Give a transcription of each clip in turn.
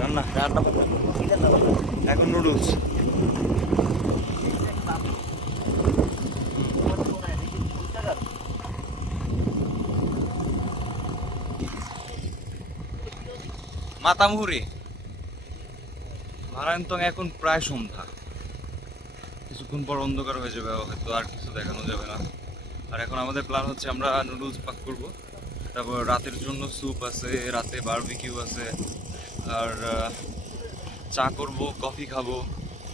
রান্না এখন নুডলস। মাতামুহুরি মারায়ন্তং এখন প্রায় সন্ধ্যা, কিছুক্ষণ পর অন্ধকার হয়ে যাবে, হয়তো আর কিছু দেখানো যাবে না। আর এখন আমাদের প্ল্যান হচ্ছে আমরা নুডলস পাক করব, তারপর রাতের জন্য স্যুপ আছে, রাতে বারবিকিউ আছে, আর চা করব, কফি খাবো।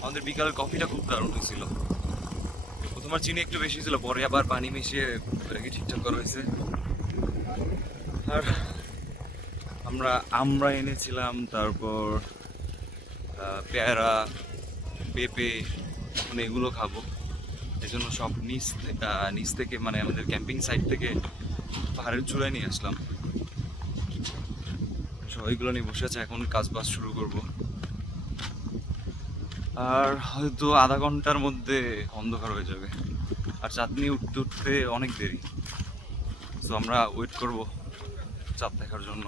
আমাদের বিকালের কফিটা খুব দারুণ হয়েছিল, প্রথমবার চিনি একটু বেশি ছিল, পরে আবার পানি মিশিয়ে ঠিকঠাক করা হয়েছে। আর আমরা এনেছিলাম, তারপর পেয়ারা, পেঁপে, মানে এগুলো খাবো, এই জন্য সব নিচ থেকে মানে আমাদের ক্যাম্পিং সাইট থেকে পাহাড়ের চূড়ায় নিয়ে আসলাম। সবাইগুলো নিয়ে বসে আছে, এখন কাজ বাজ শুরু করব। আর হয়তো আধা ঘন্টার মধ্যে অন্ধকার হয়ে যাবে, আর চাঁদনি উঠতে উঠতে অনেক দেরি, তো আমরা ওয়েট করব চাঁদ দেখার জন্য।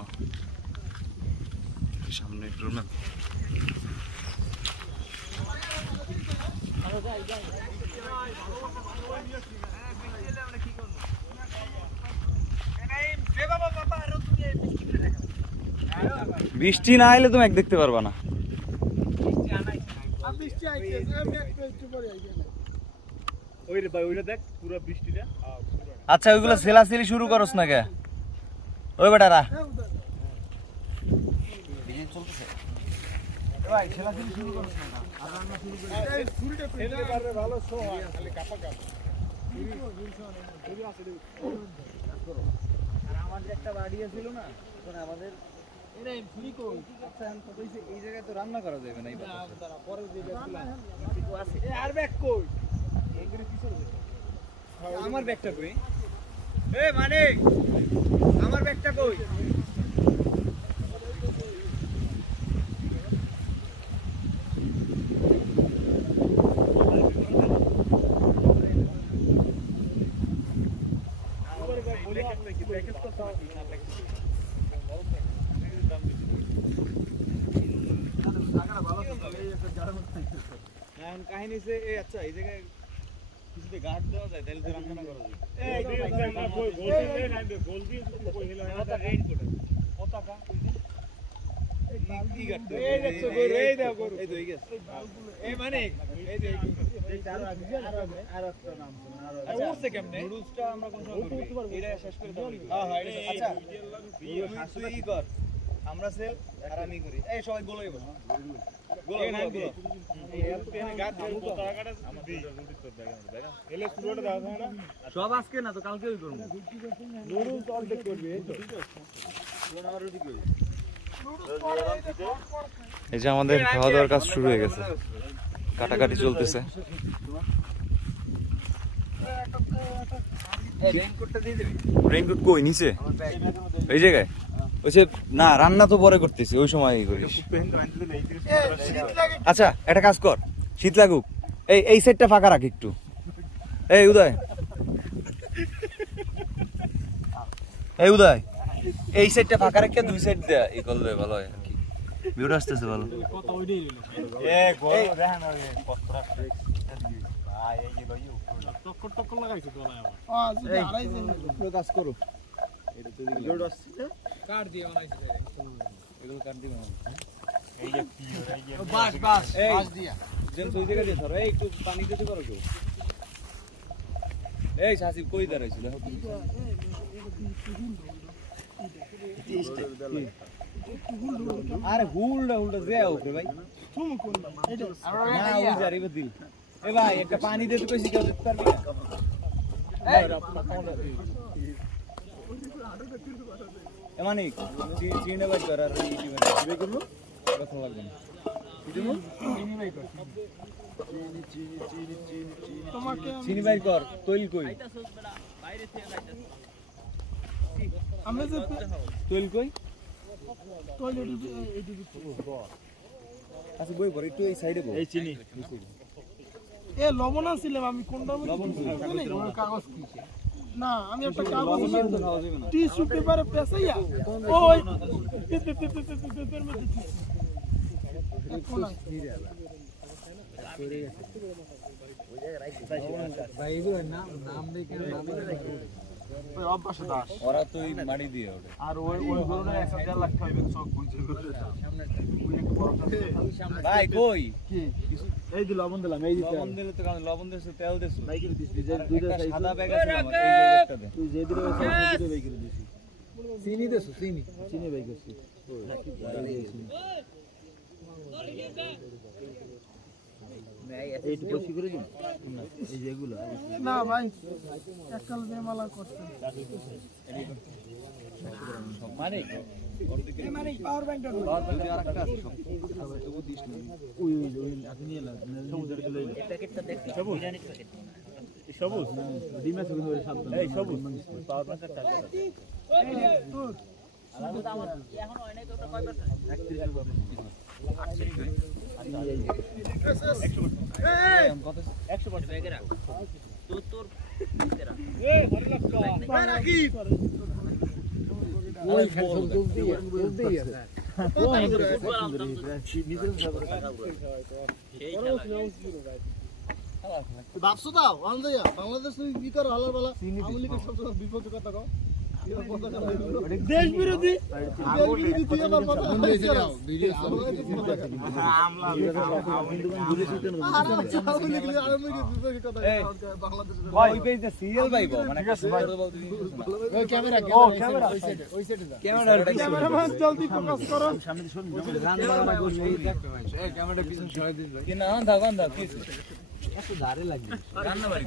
সামনে একটু না বৃষ্টি না এলে তুমি এক দেখতে পারবা না। আচ্ছা ওইগুলো সেলাসেলি শুরু করস না কে? ওই বেটারা আমাদের একটা বাড়ি ছিল না, আমাদের এই জায়গায় তো রান্না করা যাবে না, আমার ব্যাগটা কই? মানে আমার ব্যাগটা কই? কাহিনী আচ্ছা এই জায়গায় কিছুতে গার্ড দেওয়া যায়, তাহলে তো রান্না করা যায়। আমরা সেল আর আমি করি, এই সবাই গোলাই বল সব আজকে না তো কালকে করবো। এই যে আমাদের খাওয়া দাওয়ার কাজ শুরু হয়ে গেছে, কাটাকাটি চলতেছে। রেইনকোট কই নিচে? এই জায়গায় ওইসে না, রান্না তো পরে করতেছি, ওই সময় করিস। আচ্ছা একটা কাজ কর, শীত লাগুক, এই সাইডটা ফাঁকা রাখ একটু। এই উদয়, এই সাইডটা ফাঁকা রেখে দুই সাইড দেয়া এই করলে ভালো হয় আর কি, ভিউটা আসতেছে ভালো। কাজ করো, একটু পানি দিতে পারো তো। এই সাসিব কই দাঁড়াইছিল? আরে হুলডা যে উপরে ভাই, দিল। এ ভাই একটা পানি দিতে কইছি, কেউ দিতে পারবি না? মানে চিনে বাই কর, আর কথা লাগবে না। চিনি বাই কর, তৈল কই? তৈল কই? আচ্ছা বই পর একটু এই সাইডে বল। এই চিনি লবণ আনছিলাম আমি, কোনটা লবণ? কাগজ কি না আমি একটা কাগজ টিস্যু পেপারে পেছাইয়া ওই পেপার মধ্যে ভাই এগুলো নাম দেখে অভ্যাসে দাস ওরা তো এই মারি দিয়ে ওঠে আর ওই গরুটা 1.5 লাখ টাকা সব বুঝে ভাই কই কি এই দি লবণ দিলাম এই দিতে লবণ দিলে তো লবণ দিছে তেল দিছে ভাই করে দিছি যে দুইটা সাইজ সাদা ব্যাগ আছে আমার এই জায়গাটা দে তুই যে দিলে সেই দিলে ভাই করে দিছি চিনি দেছো চিনি চিনি ভাই করছি এই তো বেশি করে দিন এই যেগুলো না ভাই এককাল দিয়ে মালা করতে মানে মানে পাওয়ার ব্যাংকটা আরেকটা আছে ওই আপনি নিয়ে লাগ সমুদ্রে চলে এই প্যাকেটটা দেখতে সবুজ বিরিয়ানির প্যাকেট সবুজ ডিম আছে কিন্তু সাবধান এই সবুজ পাওয়ার ব্যাংকের টাকা এই তো আমার এখন হয় নাই তো ওটা কয়বার 31 ব্যাগে রাখ তোর এই ঘরে লাগতো ভাই রাখি ওই ফেল জলদি জলদি আছে বাপসু দাও আনন্দিয়া বাংলাদেশ কি করে হালার বালা আমলি কে সবসময় বিপদ কথা কও দেশ বিরোধী তুই আমার কথা বলছিস ভিডিও আমলা ভাই পেজ দা সিরিয়াল ভাইবো মানে ওই ক্যামেরা ওই সাইডে যা ক্যামেরাম্যান জলদি ফোকাস করো সামনে শুন গান বাজনা করবে এই দেখতে ভাই এই ক্যামেরাটা পিছন সরাই দিন ভাই কি না দাও কি এত ধারে লাগবে রান্না বাড়ি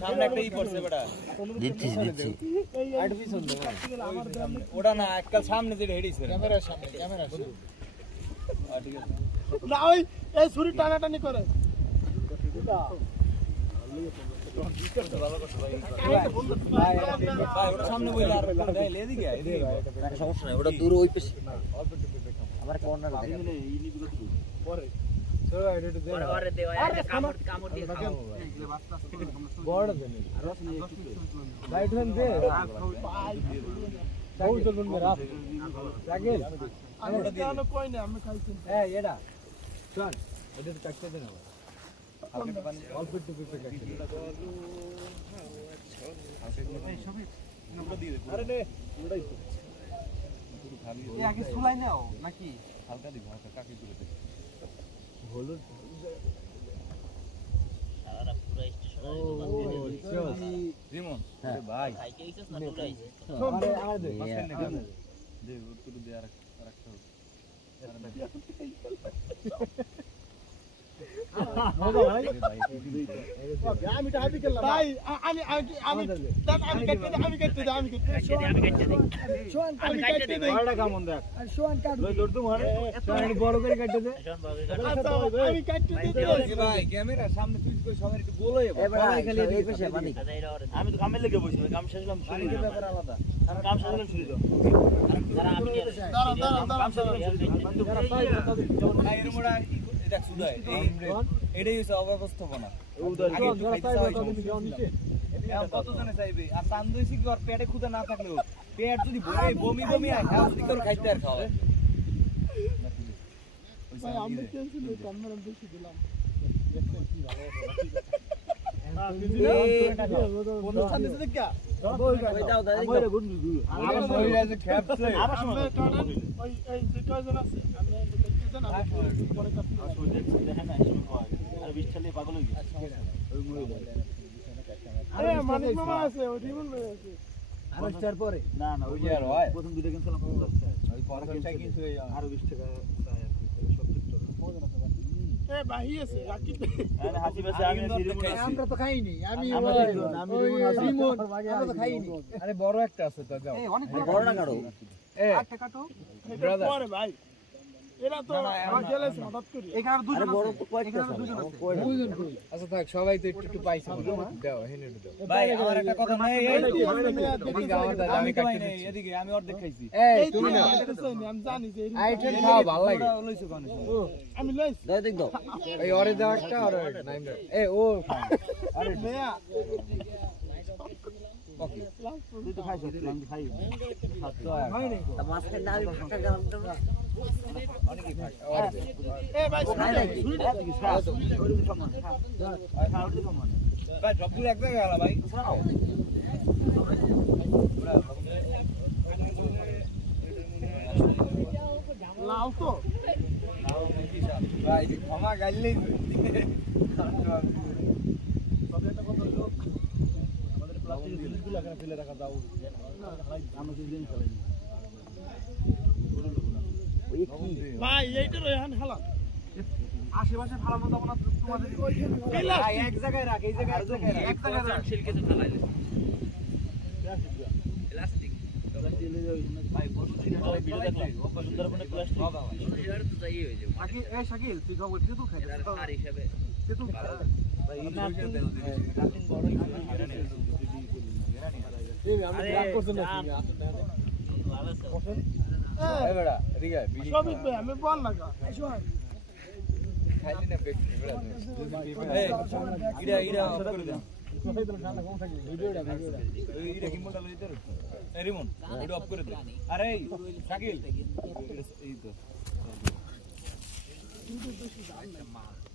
সামনে একটা ই পড়ছে বেটা দিচ্ছি আট পিছন দাও ওটা না আজকাল সামনে যেটা হেডিছে ক্যামেরার সামনে ক্যামেরা শুধু ঠিক আছে না ওই এই ছুরি টানাটানি করে ভাই ওটা সামনে বইলে আর দেয় এদিকে সমস্যা নাই ওটা দূর ওই পেছে আমার কর্নার পরে চলো এটা দে ওরে দেওয়া আরে কামড় দিয়ে খাও বড় দেন রাইট হ্যান্ড দে চাউ চলুন মেরা রাগেল আমি জানো কই না আমি খাইছি এই এটা চল এটা তো কাটতে দে না অল্প একটু পেপে কাটতে আরে নে ওটাই তো এই আগে সুলাই নাও নাকি হালকা দিব হালকা কাকি করে দে হলুদ সারা পুরো স্টেশন রিমন আরে ভাই খাইতে হইছস না দৌড়াইছিস আর দে দে ওর দে আরেকটা আমি তো হাবি করলাম ভাই আমি কেটে দেই বড়টা কেমন দেখ শোন কাট লই দৌড় তুমি আরে সোয়ান বড় করে কাটতে দে আমি কেটে দিই ভাই ক্যামেরা সামনে তুই কই সবার একটু গোল হয়ে এবারে খালি এই পেছে পানি আমি তো কামে লেগে বসি কাম শেষ হলাম শুনি কি ব্যাপার আলাদা আর কাম শেষ হলাম শুনি দাও যারা আমি ভাই এর মোড়া এটা সুদাই এটাই হইছে অব্যবস্থাপনা কত জনে চাইবে আর চান্দইছি কি আর পেটে ক্ষুধা না থাকলেও পেট যদি ভরে বমি বমি হয় খাও যদি করে খাইতে আর খাও ভাই আমি টেনশন নেই ক্যামেরা বেশি দিলাম অনুষ্ঠান দিতে দেখ ওই দাও দাও মইরা গুড গুড আমার মহিলা যে খ্যাপছে আবার সময় ওই এই যে কয়জন আছে আমি দেখতেছেন আমি পরে কাটতে দেখেন না সময় কয় আর 20 চালিয়ে পাগল হয়ে গেছে ওই মহিলা আরে মানিক মামা আছে ওই রিমন ভাই আছে আর চার পরে না না ওই যে আর হয় প্রথম দুইটা ক্যান্সেল 50 টাকা ওই পরটা কিছু আরো 20 টাকা চাই আর কি 70 টাকা এ ভাই আছে রাকিব আরে হাসি বাসে আমি আমরা তো খাইনি আমি আমরা রিমন আমরা তো খাইনি আরে বড় একটা আছে তো যাও বড় না কাটো এ কাটো এটা পরে ভাই এরা তো গেলে হঠাৎ করে এখানে দুজন আছে এখানে দুজন আছে আচ্ছা থাক সবাই তো একটু পাইছে দাও হেনে দাও ভাই আমার একটা কথা নাই এই এদিকে আমার দাদা আমি কাটতে দিচ্ছি এদিকে আমি অর্ধেক খাইছি এই তুমি না আমি জানি যে আইটেম খাও ভালো লাগে লইছো কোন আমি লইছি এই অরে দাও একটা আর নাইম এ ও আরে মেয়া তুই তো খাইছিস আমি খাই হয় নাই মাঝখানে না আমি ফাঁকা গেলাম তো এ ভাই ভাই সবগুলো এক জায়গায় গেল ভাই লাউ তো ভাই ক্ষমা গাইলেই আমাদের প্লাস্টিকের জিনিসগুলো এখানে ফেলে রাখা দাও আমরা সেই দিন ফেলাই ভাই এইটা রয়হান হালা আশেপাশে ফালানো যাবো না তোমাদের এক জায়গায় রাখ এই জায়গায় এক জায়গায় রাখ সিলকে তো ফেলাই দিছে প্লাস্টিক ভাই বসুন ভাই ভিডিও দেখলাম সুন্দরবনে প্লাস্টিক এর তো তাই হয়ে যাবে শাকিল এই শাকিল তুই খাবো তুই খাই এর সার হিসাবে তুই ভাই এই নাতিন বড় আমি রাগ করছ না তুমি আসলে এই বড়া এদিকে বিড়ি সবিক ভাই আমি বল লাগা খাইলি না বেশি বড়া এই ইরা অফ করে দেন ভিডিওটা ইরা কি মোটা লইতে এই রিমন এটা অফ করে দে আরে শাকিল এই তো